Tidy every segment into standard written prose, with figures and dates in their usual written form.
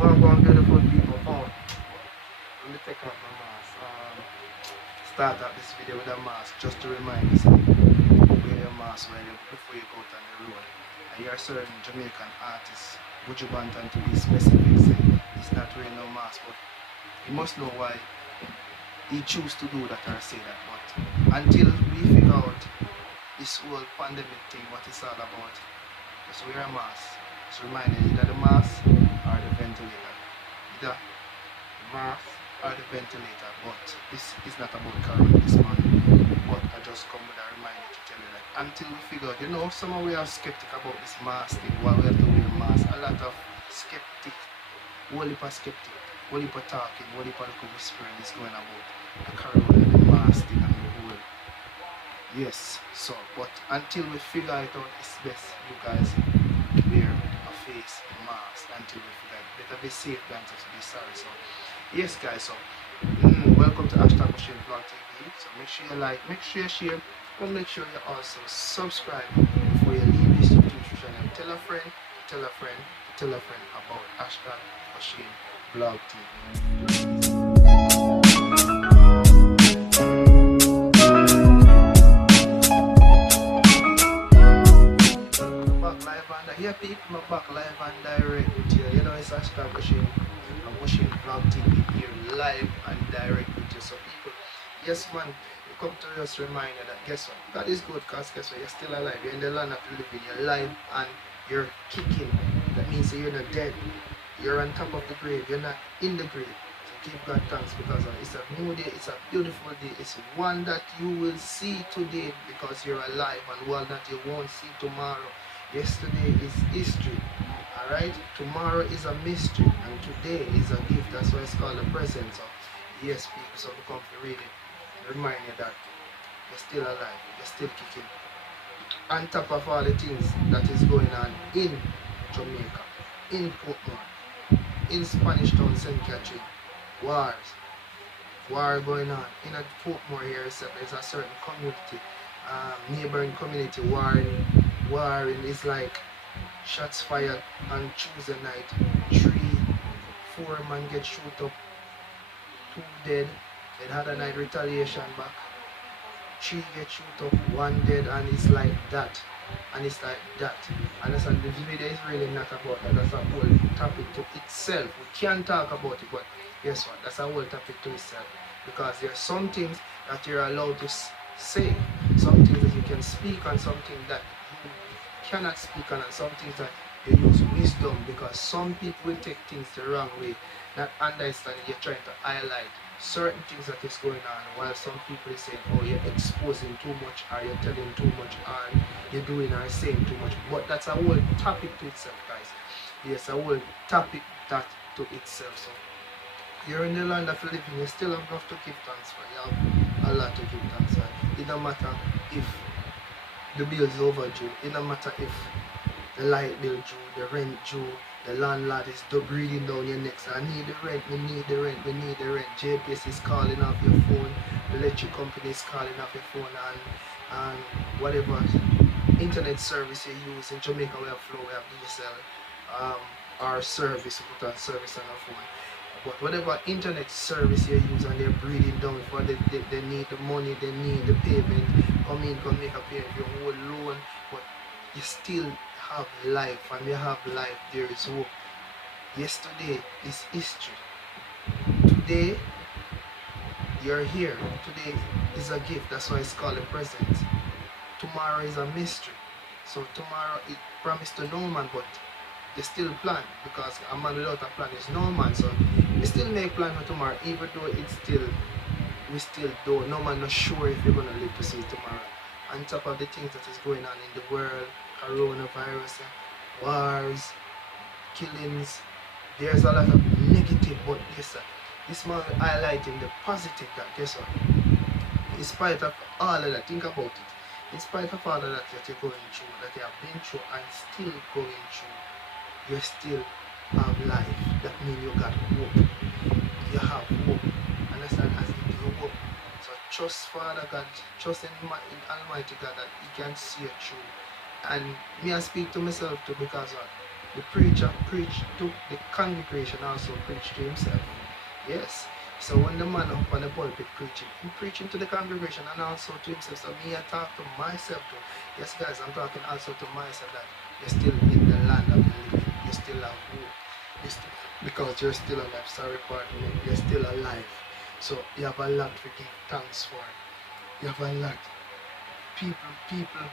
One beautiful people. Oh, let me take off my mask. Start out this video with a mask just to remind you, wear your mask before you go down the road. And you're certain Jamaican artists, Buju Banton to be specific, say he's not wearing no mask, but you must know why he choose to do that or say that. But until we figure out this whole pandemic thing, what it's all about, just wear a mask. Just remind you either the mask or the ventilator. Either the mask or the ventilator. But this is not about corona this morning. But I just come with a reminder to tell you that until we figure out, some of we are skeptic about this mask thing, why we have to wear a mask. A lot of skeptic, whole heap of skeptic, whole heap of talking, whole heap of whispering is going about the corona, the mask thing and the whole. Yes, so, but until we figure it out, it's best you guys wear a face mask until we figure it. Better be safe than to be sorry. So, yes, guys, so welcome to Hashtag Machine Vlog TV. So, make sure you like, make sure you share, and make sure you also subscribe before you leave this YouTube channel. Tell a friend, tell a friend, tell a friend about Hashtag Machine Vlog TV. Yeah, people, I'm back live and direct with you. It's Hashtag Machine. I'm Machine Vlog TV here live and direct with you. So people, yes man, you come to just remind you that guess what? God is good because guess what? You're still alive. You're in the land of the living. You're alive and you're kicking. That means that you're not dead. You're on top of the grave. You're not in the grave. So give God thanks because it's a new day. It's a beautiful day. It's one that you will see today because you're alive and one that you won't see tomorrow. Yesterday is history, alright? Tomorrow is a mystery, and today is a gift. That's why it's called a present. So, yes, people, so we come to read it. Remind you that you're still alive, you're still kicking. On top of all the things that is going on in Jamaica, in Portmore, in Spanish Town, St. Catherine, war going on. In a Portmore here, there's a certain community, neighboring community, warring is like shots fired on Tuesday night. 4 men get shoot up, 2 dead. Then had a night retaliation back. 3 get shoot up, 1 dead, and it's like that. And it's like that. And that's, the video is really not about that. That's a whole topic to itself. We can't talk about it, but guess what? That's a whole topic to itself. Because there are some things that you're allowed to say, some things that you can speak on, something that you cannot speak on, and some things that you use wisdom, because some people will take things the wrong way, not understanding you're trying to highlight certain things that is going on, while some people is saying, oh, you're exposing too much, or you're telling too much, or you're doing or saying too much. But that's a whole topic to itself, guys. Yes, a whole topic that to itself. So you're in the land of living, you still have enough to give thanks for. You have a lot to give thanks for. It don't matter if the bill is overdue, it don't matter if the light bill due, the rent due, the landlord is breathing down your neck. So I need the rent, we need the rent, we need the rent. JPS is calling off your phone, the electric company is calling off your phone, and whatever internet service you use. In Jamaica we have Flow, we have DSL, our service, we put on service on our phone. But whatever internet service you use and they're breathing down for, they need the money, they need the payment, come make a payment, your whole loan, but you still have life, and you have life, there is hope. Yesterday is history. Today, you're here. Today is a gift, that's why it's called a present. Tomorrow is a mystery. So tomorrow it promised to no man, but they still plan, because a man without a plan is no man. So we still make plan for tomorrow, even though we still don't, no man not sure if we're gonna live to see tomorrow. On top of the things that is going on in the world, coronavirus, wars, killings, there's a lot of negative, but yes, this man highlighting the positive, that guess what, in spite of all of that, think about it, in spite of all of that you're going through, that you have been through and still going through, you still have life. That means you got hope. You have hope. Understand? As in you hope. So trust Father God, trust in Almighty God that He can see you through. And me I speak to myself too, because The preacher preached to the congregation, also preached to himself. Yes. So when the man up on the pulpit preaching, he preaching to the congregation and also to himself. So me, I talk to myself too. Yes, guys, I'm talking also to myself that you're still in the land of the living. You still have hope. Because you're still alive. Sorry, pardon me. You're still alive. So you have a lot to give thanks for. You have a lot. People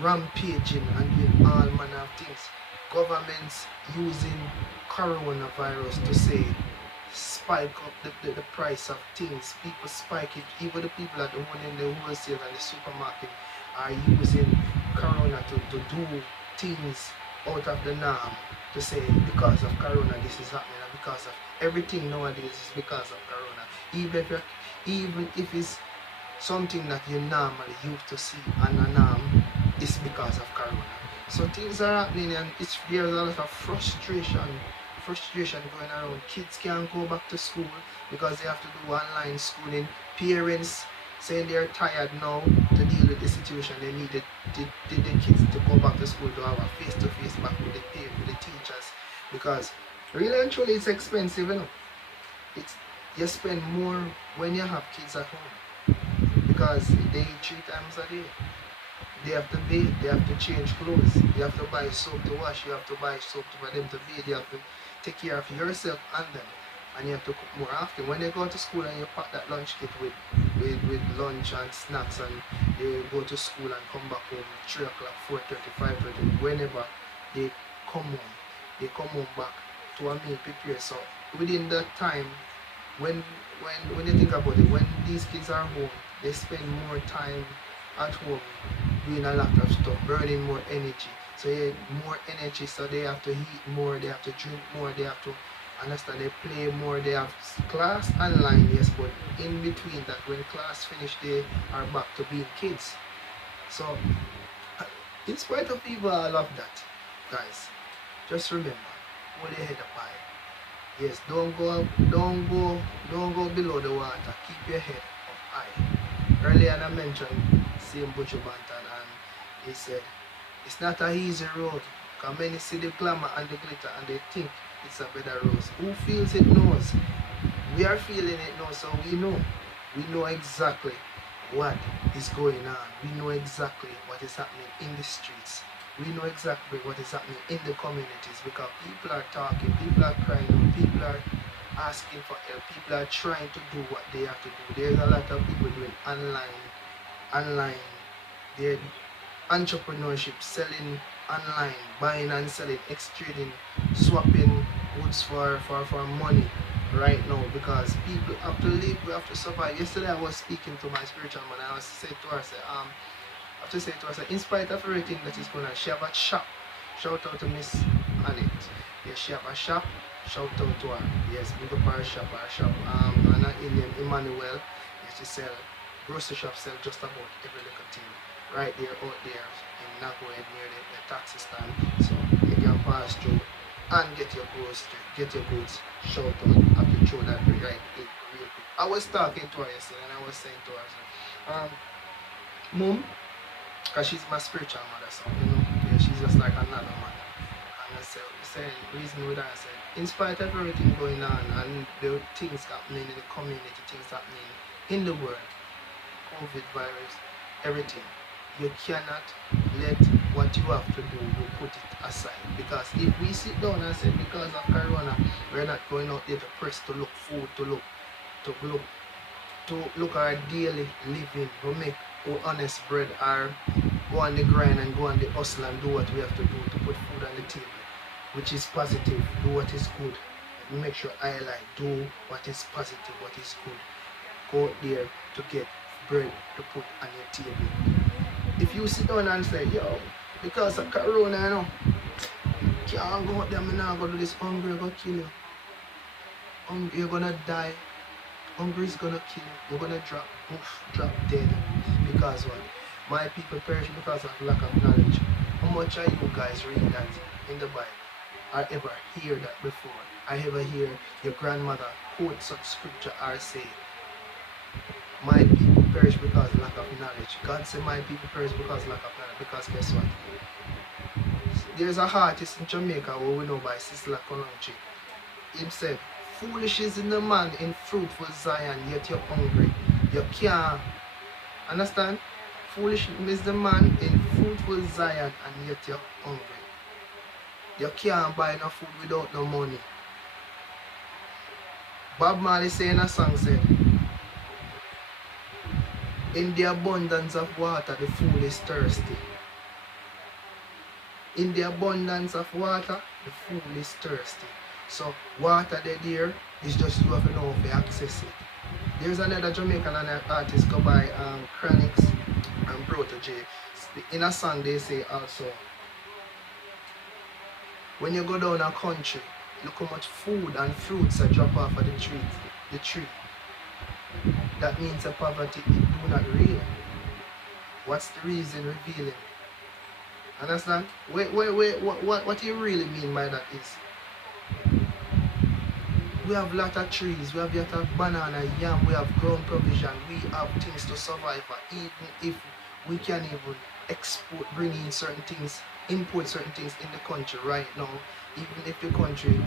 rampaging and doing all manner of things. Governments using coronavirus to say spike up the price of things. People spike it. Even the people that own in the wholesale and the supermarket are using corona to do things out of the norm, to say because of corona this is happening, and because of everything nowadays is because of corona. Even if it's something that you normally used to see and a norm, is because of corona. So things are happening, and there's a lot of frustration going around. Kids can't go back to school because they have to do online schooling. Parents saying they're tired now to deal with the situation. They needed the kids to go back to school to have a face-to-face back with the teachers, because really and truly it's expensive, you know. You spend more when you have kids at home, because they eat 3 times a day. They have to bathe, they have to change clothes, you have to buy soap to wash, you have to buy soap for them to bathe, you have to take care of yourself and them, and you have to cook more often. When they go to school and you pack that lunch kit with lunch and snacks, and they go to school and come back home 3 o'clock, 4:30, 5:30, whenever they come home back to a meal prepared. So within that time, when you think about it, when these kids are home, they spend more time at home doing a lot of stuff, burning more energy. So yeah, more energy, so they have to eat more, they have to drink more, they have to understand, they play more, they have class online, yes, but in between that, when class finish, they are back to being kids. So in spite of people all of that, guys, just remember, hold your head up high. Yes, don't go below the water. Keep your head up high. Earlier I mentioned same Buju Banton, and he said it's not an easy road, because many see the glamour and the glitter and they think it's a better road. Who feels it knows. We are feeling it now, so we know exactly what is going on. We know exactly what is happening in the streets. We know exactly what is happening in the communities, because people are talking, people are crying, people are asking for help, people are trying to do what they have to do. There's a lot of people doing online, they're entrepreneurship, selling online, buying and selling, trading, swapping goods for money right now, because people have to live, we have to survive. Yesterday I was speaking to my spiritual man, and I was saying to her, in spite of everything that is going on, she have a shop. Shout out to Miss Annette. Yes, she have a shop. Shout out to her. Yes, big up her shop. And her Indian Emmanuel. Yes, she sell grocery shop, sell just about every little thing right there out there in Nagway near the taxi stand. So you can pass through and get your goods. Shout out. I have to throw that right in real quick. I was talking to her yesterday, and I was saying to her, Mom, because she's my spiritual mother, so yeah, she's just like another mother. And I said reason with her, I said, in spite of everything going on and the things happening in the community, things happening in the world, COVID virus, everything, you cannot let what you have to do, you put it aside. Because if we sit down and say because of corona, we're not going out there to press to look food, to look our daily living, to make our honest bread, or go on the grind and go on the hustle and do what we have to do to put food on the table, which is positive, do what is good. Make sure I do what is positive, what is good. Go out there to get bread to put on your table. If you sit down and say, yo, because of corona, you know, can't go out there, I'm not going to do this, hungry going to kill you. You're going to die. Hungry is gonna kill you. You're gonna drop dead. Because what? My people perish because of lack of knowledge. How much of you guys read that in the Bible? Or ever hear that before? I ever hear your grandmother quote such scripture or say, my people perish because of lack of knowledge. God said my people perish because of lack of knowledge. Because guess what? there's a artist in Jamaica who we know by Sizzla Kalonji. Him said, foolish is in the man in fruitful Zion, yet you're hungry. You can't understand? Foolish is the man in fruitful Zion, and yet you're hungry. You can't buy no food without no money. Bob Marley say in a song said, in the abundance of water, the fool is thirsty. In the abundance of water, the fool is thirsty. So water there is just you have to know how to access it. There's another Jamaican artist go by Chronix and Protoje. In a song they say also, when you go down a country, look how much food and fruits are drop off of the tree. That means the poverty it do not real. What's the reason revealing? Understand? What you really mean by that is, we have a lot of trees, we have a lot of banana, yam, we have ground provision, we have things to survive, even if we can even export, bring in certain things, import certain things in the country right now, even if the country,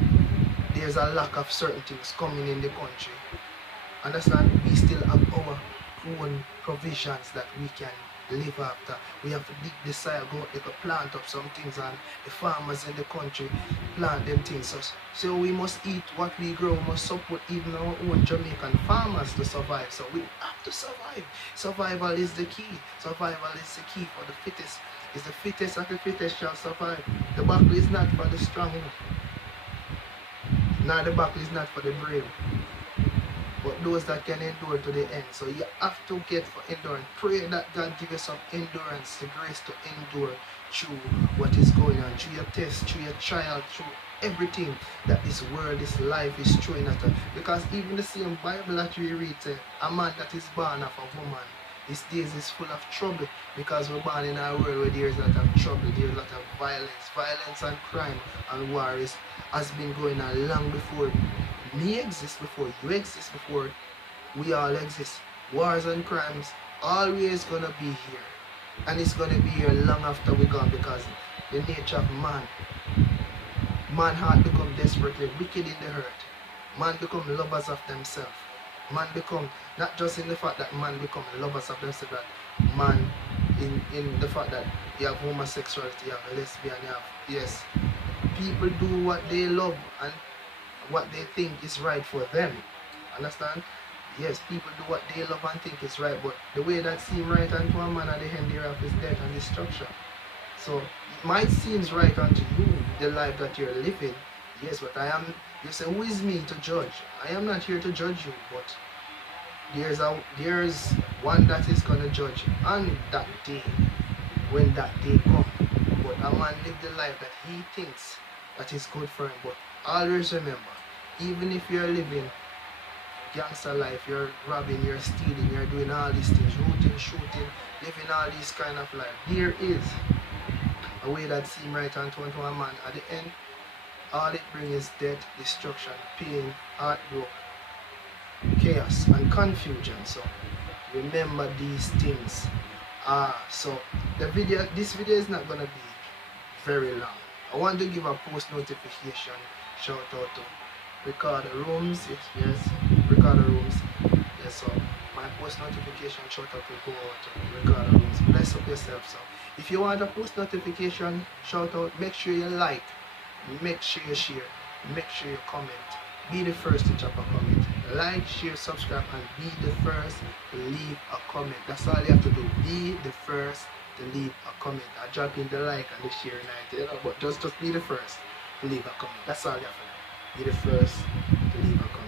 there's a lack of certain things coming in the country. Understand? We still have our own provisions that we can live after. We have to dig the soil, go they could plant up some things, and the farmers in the country plant them things. So we must eat what we grow, we must support even our own Jamaican farmers to survive. So we have to survive. Survival is the key. Survival is the key for the fittest. It's the fittest of the fittest shall survive. The battle is not for the strong. Now the battle is not for the brave, but those that can endure to the end. So you have to get for endurance. Pray that God give you some endurance, the grace to endure through what is going on, through your test, through your trial, through everything that this world, this life is throwing at us. Because even the same Bible that we read, a man that is born of a woman, these days is full of trouble, because we're born in a world where there is a lot of trouble, there is a lot of violence and crime and war has been going on long before me exist, before you exist, before we all exist. Wars and crimes always gonna be here, and it's gonna be here long after we're gone, because the nature of man heart become desperately wicked in the hurt. Man become lovers of themselves. Man become, not just in the fact that man become lovers of themselves, that man in the fact that you have homosexuality, you have lesbian, you have, yes, people do what they love and what they think is right for them. Understand? Yes, people do what they love and think is right, but the way that seems right unto a man at the end thereof is death and destruction. So it might seem right unto you, the life that you're living, yes, but you say, who is me to judge? I am not here to judge you, but there's one that is going to judge you on that day, when that day comes. But a man live the life that he thinks that is good for him. But always remember, even if you're living gangster life, you're robbing, you're stealing, you're doing all these things, looting, shooting, living all these kind of life, there is a way that seems right unto a man. At the end, all it brings is death, destruction, pain, heartbreak, chaos, and confusion. So remember these things. So this video is not gonna be very long. I want to give a post notification shout out to Ricardo Rooms. Yes, Ricardo Rooms. Yes, so my post notification shout out will go out to Ricardo Rooms. Bless up yourself. So if you want a post notification shout out, make sure you like, make sure you share, make sure you comment. Be the first to drop a comment. Like, share, subscribe, and be the first to leave a comment. That's all you have to do. Be the first to leave a comment. I drop in the like and the share but just be the first to leave a comment. That's all you have to do. Be the first to leave a comment.